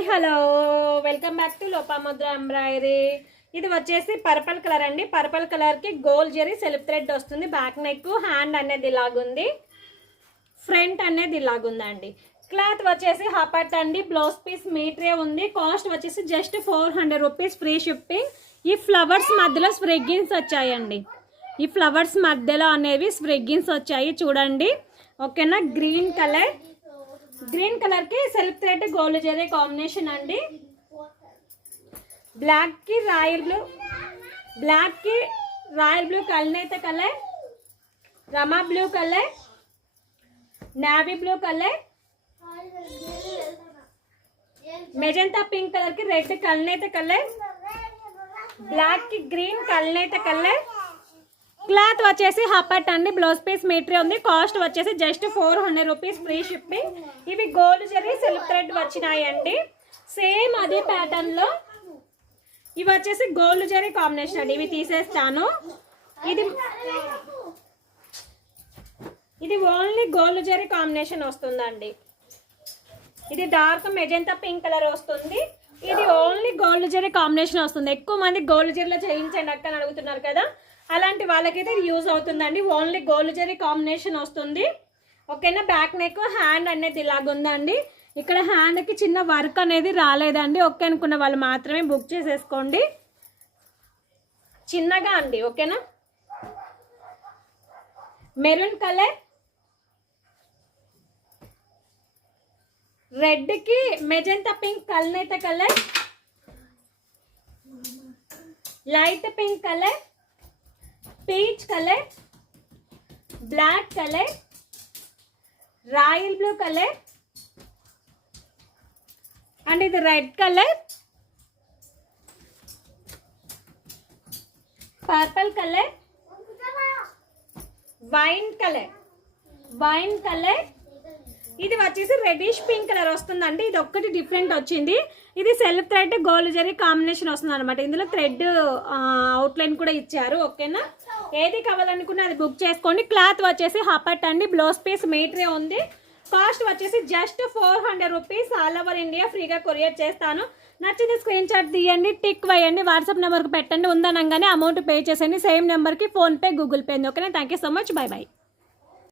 Hi hello welcome back to Lopamudra embroidery. ఇది వచ్చేసి purple colour అండి. పర్పుల్ కలర్కి గోల్డ్ జరీ సెల్ఫ్ థ్రెడ్ వస్తుంది. బ్యాక్ నెక్, హ్యాండ్ అనేది ఇలాగుంది, ఫ్రంట్ అనేది ఇలాగుందండి. క్లాత్ వచ్చేసి హాపట్ అండి. బ్లౌజ్ పీస్ మీటరే ఉంది. కాస్ట్ వచ్చేసి జస్ట్ 400 రూపీస్, ఫ్రీ షిప్పింగ్. ఈ ఫ్లవర్స్ మధ్యలో స్ప్రిగ్గిన్స్ వచ్చాయండి. ఈ ఫ్లవర్స్ మధ్యలో అనేవి స్ప్రిగ్గిన్స్ వచ్చాయి చూడండి. ఓకేనా. గ్రీన్ కలర్, గ్రీన్ కలర్ కి self thread gold zari combination అండి. బ్లాక్ కి రాయల్ బ్లూ, బ్లాక్ కి రాయల్ బ్లూ, కల్నేత కలర్, రమా blue colour, navy blue colour, magenta pink colour కి రెడ్ కల్నేత కలర్, బ్లాక్ కి గ్రీన్ కల్నేత కలర్. క్లాత్ వచ్చేసి హాపట్ అండి. బ్లౌజ్ పీస్ మీటరే ఉంది. కాస్ట్ వచ్చేసి జస్ట్ 400 రూపీస్, ఫ్రీ షిప్పింగ్. ఇవి గోల్డ్ జరీ సెల్ఫ్ థ్రెడ్ వచ్చినాయండి. సేమ్ అదే ప్యాటర్న్ లో ఇవి వచ్చేసి గోల్డ్ జరీ కాంబినేషన్ అండి. ఇవి తీసేస్తాను. ఇది ఓన్లీ గోల్డ్ జరీ కాంబినేషన్ వస్తుందండి. ఇది డార్క్ మెజెంతా పింక్ కలర్ వస్తుంది. ఇది ఓన్లీ గోల్డ్ జరీ కాంబినేషన్ వస్తుంది. ఎక్కువ మంది గోల్డ్ జరీలో చేయించండి అక్క అని అడుగుతున్నారు కదా, అలాంటి వాళ్ళకైతే ఇది యూజ్ అవుతుందండి. ఓన్లీ గోల్డ్ జరీ కాంబినేషన్ వస్తుంది. ఓకేనా. బ్యాక్ నెక్, హ్యాండ్ అనేది ఇలాగుందండి. ఇక్కడ హ్యాండ్కి చిన్న వర్క్ అనేది రాలేదండి. ఓకే అనుకున్న వాళ్ళు మాత్రమే బుక్ చేసేసుకోండి. చిన్నగా అండి. ఓకేనా. మెరూన్ కలర్, రెడ్కి మెజెంతా పింక్ కల్నేత colour, light pink colour, peach colour, black colour, royal blue colour and ఇది red colour, purple colour, wine colour, wine colour. ఇది వచ్చేసి రెడ్డిష్ పింక్ కలర్ వస్తుందండి. ఇది ఒక్కటి డిఫరెంట్ వచ్చింది. ఇది self thread gold zari combination వస్తుంది అనమాట. ఇందులో థ్రెడ్ అవుట్లైన్ కూడా ఇచ్చారు. ఓకేనా. ఏది కావాలనుకున్నా అది బుక్ చేసుకోండి. క్లాత్ వచ్చేసి హాపట్ అండి. బ్లౌజ్ పీస్ మీటరే ఉంది. కాస్ట్ వచ్చేసి just 400 rupees. All over India ఫ్రీగా కొరియర్ చేస్తాను. నచ్చింది స్క్రీన్ షాట్ తీయండి, టిక్ వేయండి, వాట్సాప్ నెంబర్కి పెట్టండి. ఉందనగానే అమౌంట్ పే చేసేయండి. సేమ్ నెంబర్కి ఫోన్పే, గూగుల్ పే. ఓకేనా. Thank you so much. By by.